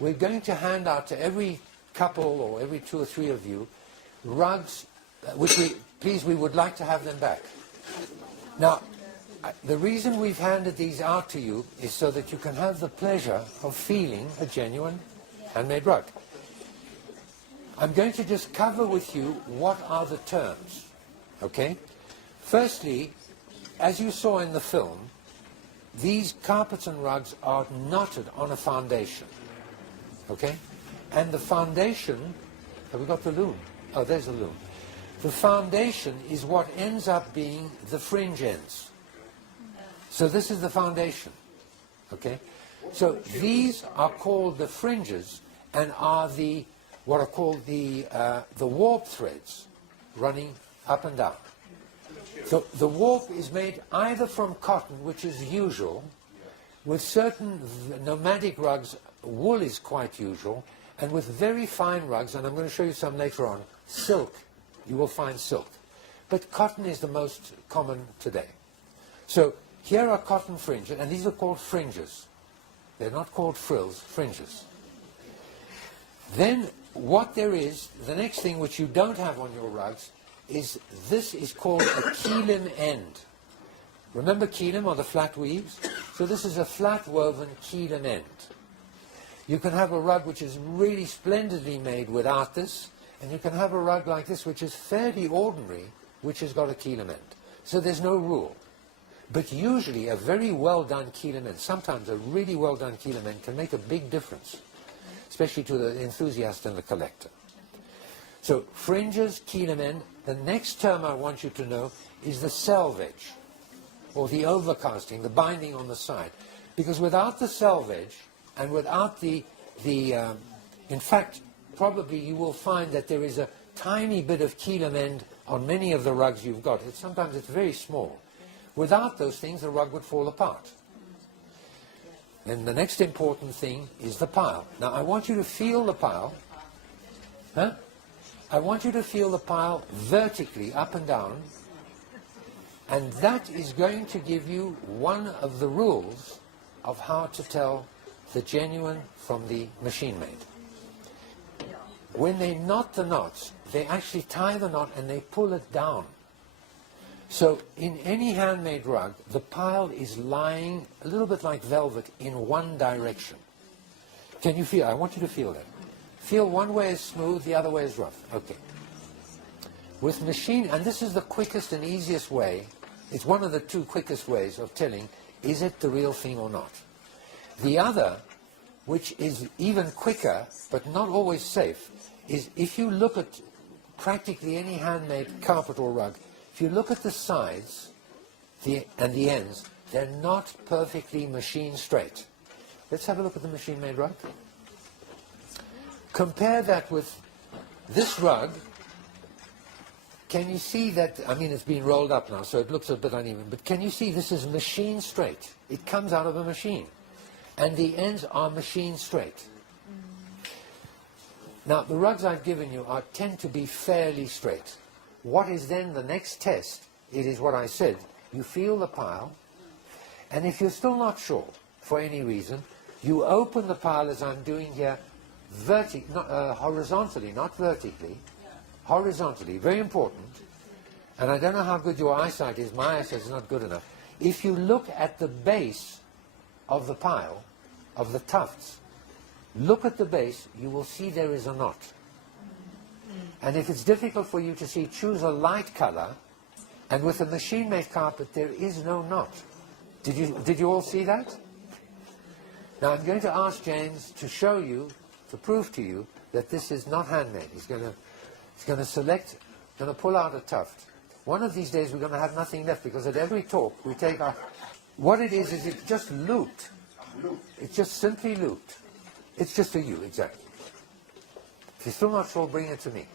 we're going to hand out to every couple or every 2 or 3 of you rugs, which we would like to have them back. Now, the reason we've handed these out to you is so that you can have the pleasure of feeling a genuine handmade rug. I'm going to just cover with you what are the terms, okay? Firstly, as you saw in the film, these carpets and rugs are knotted on a foundation, okay? And the foundation, have we got the loom? Oh, there's the loom. The foundation is what ends up being the fringe ends. So this is the foundation, okay? So these are called the fringes and are the, what are called the warp threads running up and down. So the warp is made either from cotton, which is usual. With certain nomadic rugs, wool is quite usual. And with very fine rugs, and I'm going to show you some later on, silk, you will find silk. But cotton is the most common today. So here are cotton fringes, and these are called fringes. They're not called frills, fringes. Then what there is, the next thing which you don't have on your rugs, is this is called a keelim end. Remember keelim are the flat weaves? So this is a flat woven keelim end. You can have a rug which is really splendidly made without this, and you can have a rug like this which is fairly ordinary, which has got a keelim end. So there's no rule. But usually a very well done keelim end, sometimes a really well done keelim end can make a big difference, especially to the enthusiast and the collector. So fringes, keelim end. The next term I want you to know is the selvage, or the overcasting, the binding on the side. Because without the selvage, and without in fact, probably you will find that there is a tiny bit of keelim end on many of the rugs you've got. Sometimes it's very small. Without those things, the rug would fall apart. Then the next important thing is the pile. Now, I want you to feel the pile. Huh? I want you to feel the pile vertically up and down, and that is going to give you one of the rules of how to tell the genuine from the machine-made. When they knot the knots, they actually tie the knot and they pull it down. So in any handmade rug, the pile is lying a little bit like velvet in one direction. Can you feel? I want you to feel that. Feel one way is smooth, the other way is rough. Okay. With machine, and this is the quickest and easiest way, it's one of the 2 quickest ways of telling, is it the real thing or not? The other, which is even quicker, but not always safe, is if you look at practically any handmade carpet or rug, if you look at the sides and the ends, they're not perfectly machine straight. Let's have a look at the machine-made rug. Compare that with this rug. Can you see that? I mean, it's been rolled up now, so it looks a bit uneven. But can you see this is machine straight? It comes out of a machine. And the ends are machine straight. Now, the rugs I've given you tend to be fairly straight. What is then the next test? It is what I said. You feel the pile, and if you're still not sure, for any reason, you open the pile as I'm doing here, horizontally, not vertically, horizontally, very important. And I don't know how good your eyesight is. My eyesight is not good enough. If you look at the base of the pile, of the tufts, look at the base, you will see there is a knot. And if it's difficult for you to see, choose a light color, and with a machine-made carpet, there is no knot. Did you all see that? Now I'm going to ask James to show you, to prove to you, that this is not handmade. He's going to select, going to pull out a tuft. One of these days we're going to have nothing left, because at every talk we take our... What it is it's just looped. It's just simply looped. It's just a U, exactly. If you're still not sure, bring it to me.